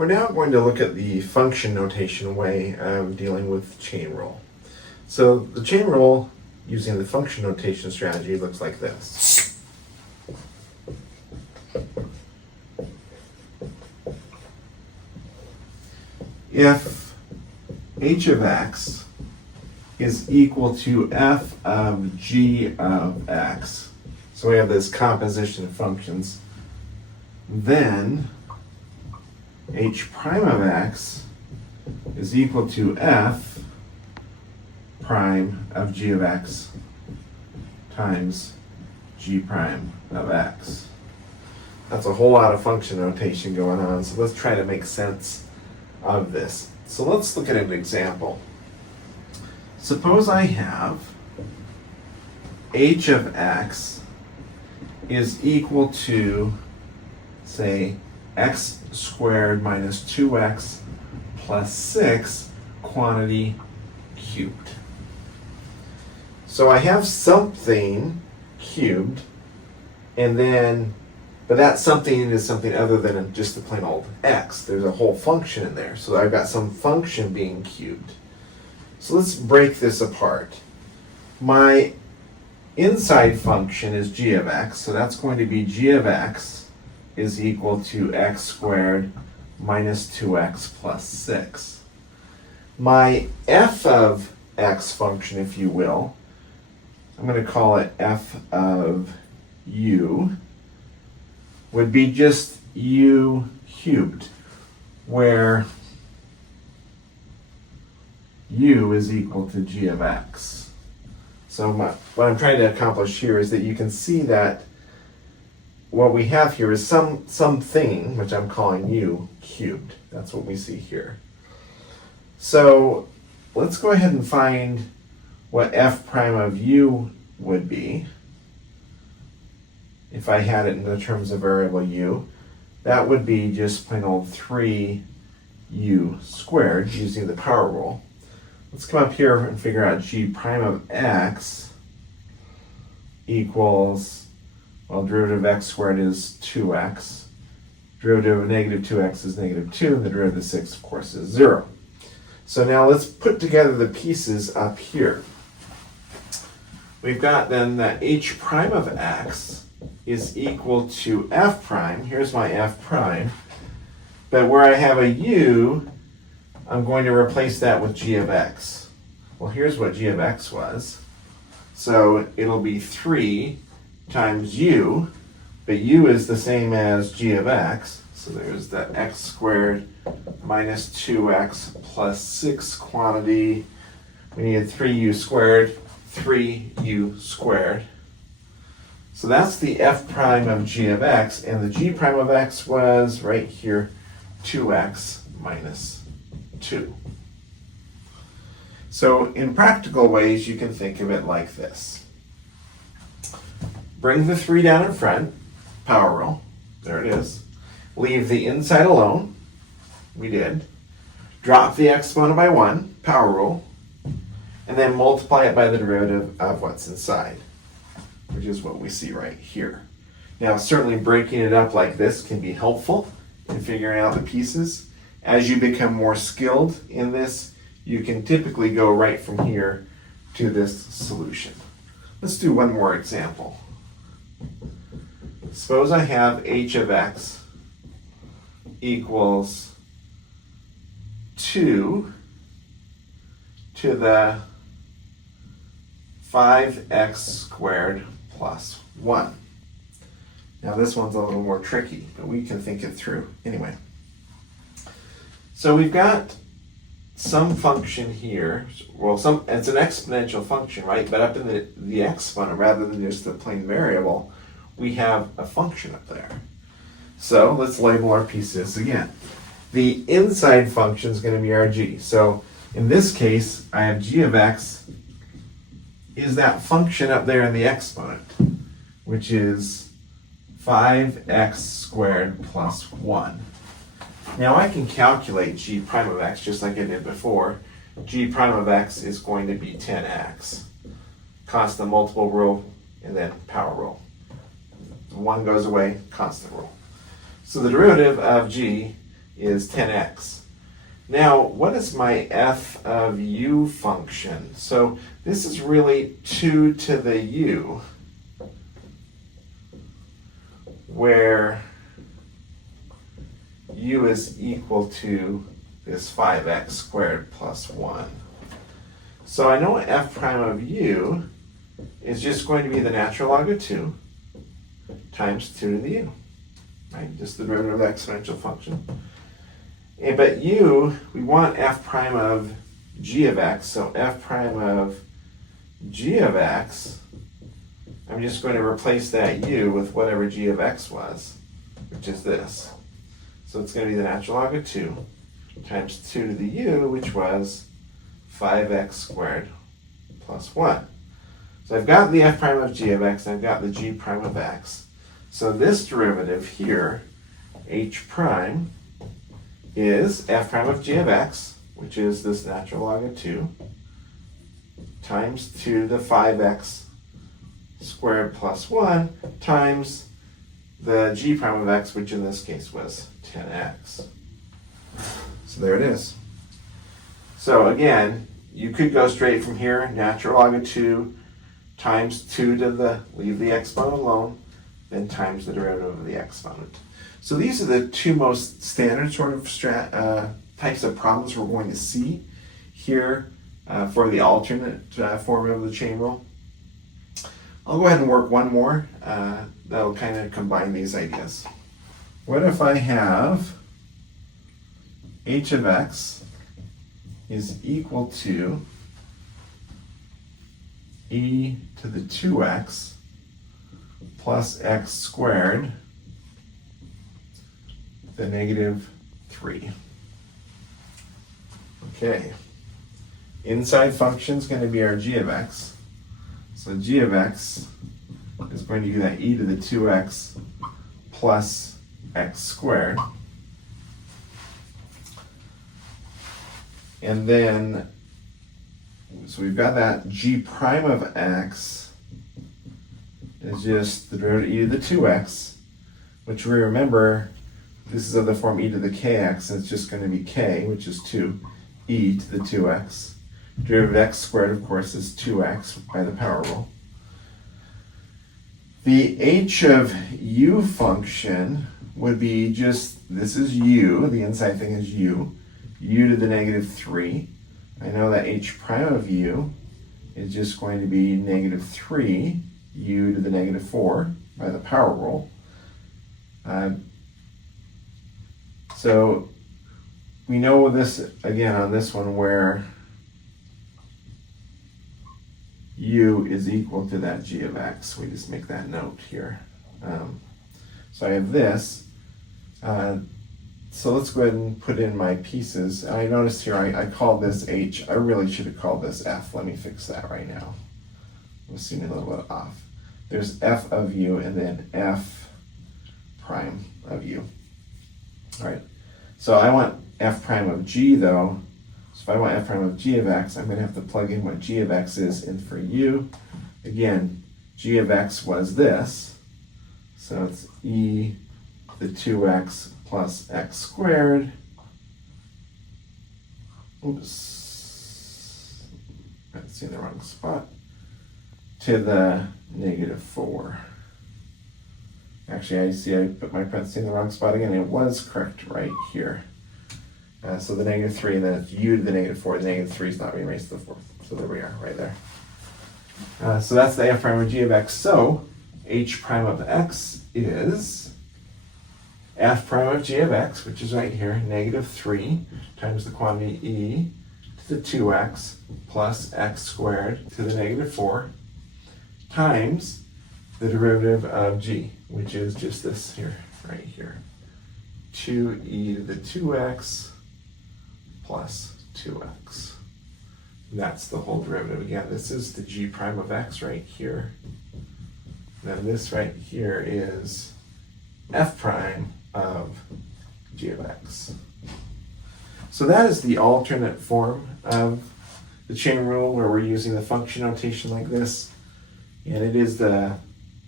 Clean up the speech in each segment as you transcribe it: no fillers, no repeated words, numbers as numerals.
We're now going to look at the function notation way of dealing with chain rule. So the chain rule using the function notation strategy looks like this. If h of x is equal to f of g of x, so we have this composition of functions, then h prime of x is equal to f prime of g of x times g prime of x. That's a whole lot of function notation going on, so let's try to make sense of this. So let's look at an example. Suppose I have h of x is equal to, say, x squared minus 2x plus 6 quantity cubed. So I have something cubed, and then, but that something is something other than just the plain old x. There's a whole function in there. So I've got some function being cubed. So let's break this apart. My inside function is g of x, so that's going to be g of x is equal to x squared minus 2x plus 6. My f of x function, if you will, I'm going to call it f of u, would be just u cubed, where u is equal to g of x. So what I'm trying to accomplish here is that you can see that what we have here is something, which I'm calling u cubed. That's what we see here. So let's go ahead and find what f prime of u would be if I had it in the terms of variable u. That would be just plain old 3u squared using the power rule. Let's come up here and figure out g prime of x equals, well, derivative of x squared is 2x. Derivative of negative 2x is negative 2, and the derivative of 6, of course, is 0. So now let's put together the pieces up here. We've got then that h prime of x is equal to f prime. Here's my f prime. But where I have a u, I'm going to replace that with g of x. Well, here's what g of x was. So it'll be 3 times u, but u is the same as g of x. So there's the x squared minus 2x plus 6 quantity. We needed 3u squared, 3u squared. So that's the f prime of g of x, and the g prime of x was right here, 2x minus 2. So in practical ways, you can think of it like this. Bring the 3 down in front, power rule, there it is. Leave the inside alone, we did. Drop the exponent by 1, power rule, and then multiply it by the derivative of what's inside, which is what we see right here. Now, certainly breaking it up like this can be helpful in figuring out the pieces. As you become more skilled in this, you can typically go right from here to this solution. Let's do one more example. Suppose I have h of x equals 2 to the 5x squared plus 1. Now this one's a little more tricky, but we can think it through anyway. So we've got some function here, well, it's an exponential function, right? But up in the exponent, rather than just the plain variable, we have a function up there. So let's label our pieces again. The inside function is going to be our g. So in this case, I have g of x is that function up there in the exponent, which is 5x squared plus 1. Now I can calculate g prime of x just like I did before. G prime of x is going to be 10x. Constant multiple rule and then power rule. 1 goes away, constant rule. So the derivative of g is 10x. Now, what is my f of u function? So this is really 2 to the u, where u is equal to this 5x squared plus 1. So I know f prime of u is just going to be the natural log of 2 times 2 to the u, right? Just the derivative of the exponential function. But u, we want f prime of g of x, so f prime of g of x, I'm just going to replace that u with whatever g of x was, which is this. So it's going to be the natural log of 2 times 2 to the u, which was 5x squared plus 1. So I've got the f prime of g of x, and I've got the g prime of x. So this derivative here, h prime, is f prime of g of x, which is this natural log of 2, times 2 to the 5x squared plus 1, times the g prime of x, which in this case was 10x. So there it is. So again, you could go straight from here, natural log of 2 times 2 to the, leave the exponent alone, then times the derivative of the exponent. So these are the two most standard sort of types of problems we're going to see here for the alternate form of the chain rule. I'll go ahead and work one more that'll kind of combine these ideas. What if I have h of x is equal to e to the 2x plus x squared, the negative 3. Okay. Inside function is going to be our g of x. So g of x is going to be that e to the 2x plus x squared. And then, so we've got that g prime of x is just the derivative of e to the 2x, which we remember, this is of the form e to the kx, and it's just going to be k, which is 2, e to the 2x. Derivative of x squared, of course, is 2x by the power rule. The h of u function would be just, this is u, the inside thing is u to the negative 3. I know that h prime of u is just going to be negative 3 u to the negative 4 by the power rule. So we know this, again, on this one where u is equal to that g of x. We just make that note here. So I have this. So let's go ahead and put in my pieces. I noticed here I called this h. I really should have called this f. Let me fix that right now. I'm assuming a little bit off. There's f of u and then f prime of u. All right. So I want f prime of g though. So if I want f prime of g of x, I'm going to have to plug in what g of x is in for u. Again, g of x was this. So it's e to the 2x plus x squared. Oops. That's in the wrong spot. To the negative 4. Actually, I see I put my parentheses in the wrong spot again. It was correct right here. So the negative 3, and then it's u to the negative 4. The negative 3 is not being raised to the 4th. So there we are, right there. So that's the f prime of g of x. So h prime of x is f prime of g of x, which is right here, negative 3 times the quantity e to the 2x plus x squared to the negative 4 times the derivative of g, which is just this here, right here. 2e to the 2x plus 2x. That's the whole derivative. Again, this is the g prime of x right here. Then this right here is f prime of g of x. So that is the alternate form of the chain rule where we're using the function notation like this. And it is the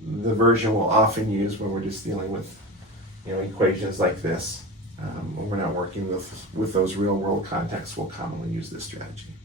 version we'll often use when we're just dealing with equations like this. when we're not working with those real world contexts, we'll commonly use this strategy.